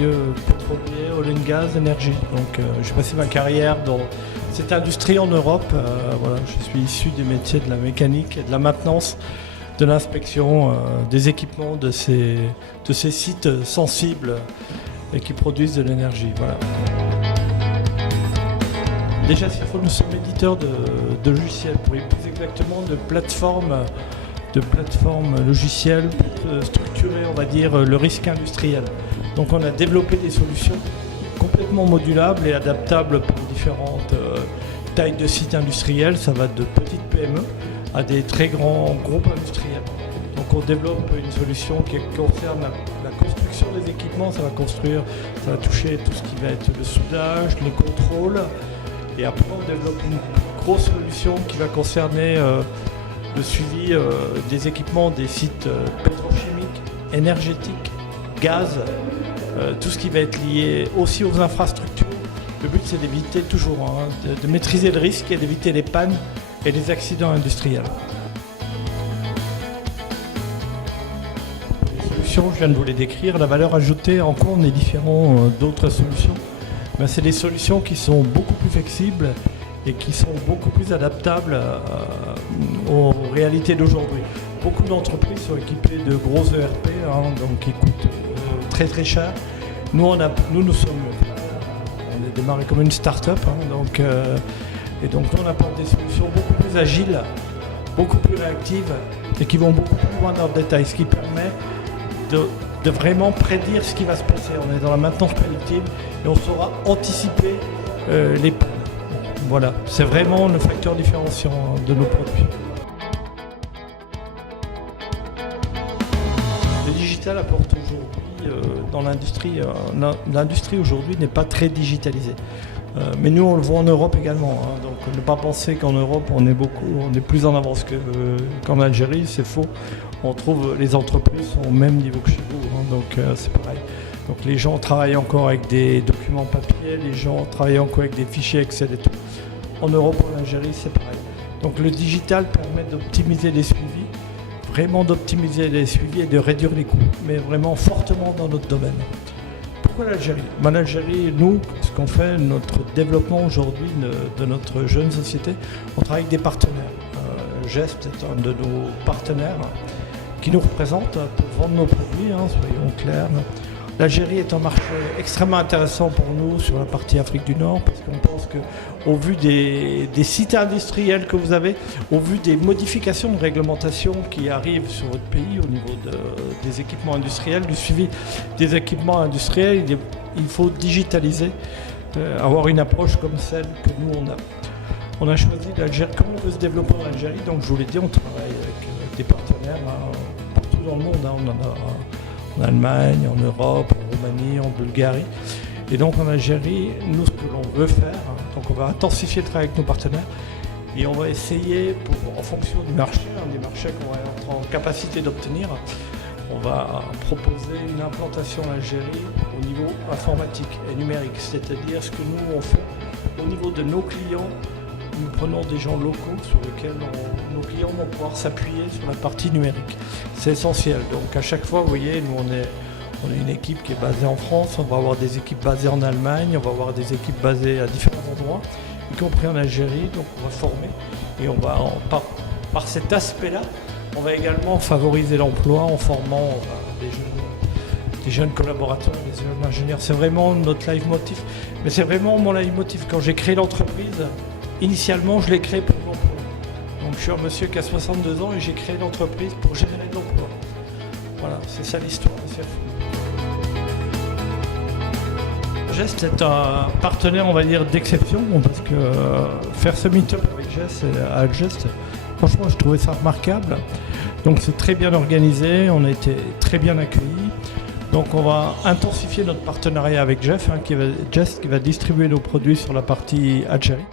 milieu pétrolier, oil and gas, énergie. Donc j'ai passé ma carrière dans cette industrie en Europe. Voilà, je suis issu des métiers de la mécanique et de la maintenance, de l'inspection des équipements de ces sites sensibles et qui produisent de l'énergie. Voilà. Déjà, s'il faut, nous sommes éditeurs de logiciels, pour plus exactement de plateformes logicielles pour structurer, on va dire, le risque industriel. Donc on a développé des solutions complètement modulables et adaptables pour différentes tailles de sites industriels. Ça va de petites PME à des très grands groupes industriels. Donc on développe une solution qui concerne la construction des équipements. Ça va toucher tout ce qui va être le soudage, les contrôles. Et après on développe une grosse solution qui va concerner le suivi des équipements des sites pétrochimiques, énergétiques, gaz, tout ce qui va être lié aussi aux infrastructures. Le but c'est d'éviter toujours, de maîtriser le risque et d'éviter les pannes et les accidents industriels. Les solutions, je viens de vous les décrire, la valeur ajoutée, en quoi on est différent d'autres solutions. C'est des solutions qui sont beaucoup plus flexibles et qui sont beaucoup plus adaptables aux réalités d'aujourd'hui. Beaucoup d'entreprises sont équipées de gros ERP, donc qui coûtent très très cher. Nous, on a démarré comme une start-up, et donc nous on apporte des solutions beaucoup plus agiles, beaucoup plus réactives et qui vont beaucoup plus loin dans le détail, ce qui permet de vraiment prédire ce qui va se passer. On est dans la maintenance prédictive et on saura anticiper les pannes. Voilà, c'est vraiment le facteur différenciant de nos produits. Le digital apporte aujourd'hui dans l'industrie. L'industrie aujourd'hui n'est pas très digitalisée. Mais nous, on le voit en Europe également. Donc, ne pas penser qu'en Europe, on est plus en avance qu'en Algérie, c'est faux. On trouve les entreprises sont au même niveau que chez vous. Donc, c'est pareil. Donc, les gens travaillent encore avec des documents papier, les gens travaillent encore avec des fichiers Excel et tout. En Europe, en Algérie, c'est pareil. Donc, le digital permet d'optimiser les suivis, vraiment d'optimiser les suivis et de réduire les coûts, mais vraiment fortement dans notre domaine. Pourquoi l'Algérie ? L'Algérie, nous, ce qu'on fait, notre développement aujourd'hui de notre jeune société, on travaille avec des partenaires. Gest est un de nos partenaires qui nous représente pour vendre nos produits, soyons clairs. L'Algérie est un marché extrêmement intéressant pour nous sur la partie Afrique du Nord, parce qu'on pense qu'au vu des sites industriels que vous avez, au vu des modifications de réglementation qui arrivent sur votre pays au niveau des équipements industriels, du suivi des équipements industriels, il faut digitaliser, avoir une approche comme celle que nous on a. On a choisi l'Algérie, comment on veut se développer en Algérie, donc je vous l'ai dit, on travaille avec des partenaires partout dans le monde, on en a en Allemagne, en Europe, en Roumanie, en Bulgarie. Et donc en Algérie, nous ce que l'on veut faire, donc on va intensifier le travail avec nos partenaires et on va essayer, en fonction du marché, des marchés qu'on va être en capacité d'obtenir, on va proposer une implantation en Algérie au niveau informatique et numérique, c'est-à-dire ce que nous on fait au niveau de nos clients. Nous prenons des gens locaux sur lesquels nos clients vont pouvoir s'appuyer sur la partie numérique. C'est essentiel. Donc à chaque fois, vous voyez, nous on est une équipe qui est basée en France, on va avoir des équipes basées en Allemagne, on va avoir des équipes basées à différents endroits, y compris en Algérie. Donc on va former et on va par cet aspect-là, on va également favoriser l'emploi en formant des jeunes collaborateurs, des jeunes ingénieurs. C'est vraiment notre leitmotiv. Mais c'est vraiment mon leitmotiv. Quand j'ai créé l'entreprise, initialement, je l'ai créé pour l'emploi. Donc, je suis un monsieur qui a 62 ans et j'ai créé l'entreprise pour générer de l'emploi. Voilà, c'est ça l'histoire de CFO. Gest est un partenaire, on va dire, d'exception, parce que faire ce meet-up avec Gest, franchement, je trouvais ça remarquable. Donc, c'est très bien organisé, on a été très bien accueillis. Donc, on va intensifier notre partenariat avec Gest, qui va distribuer nos produits sur la partie Algérie.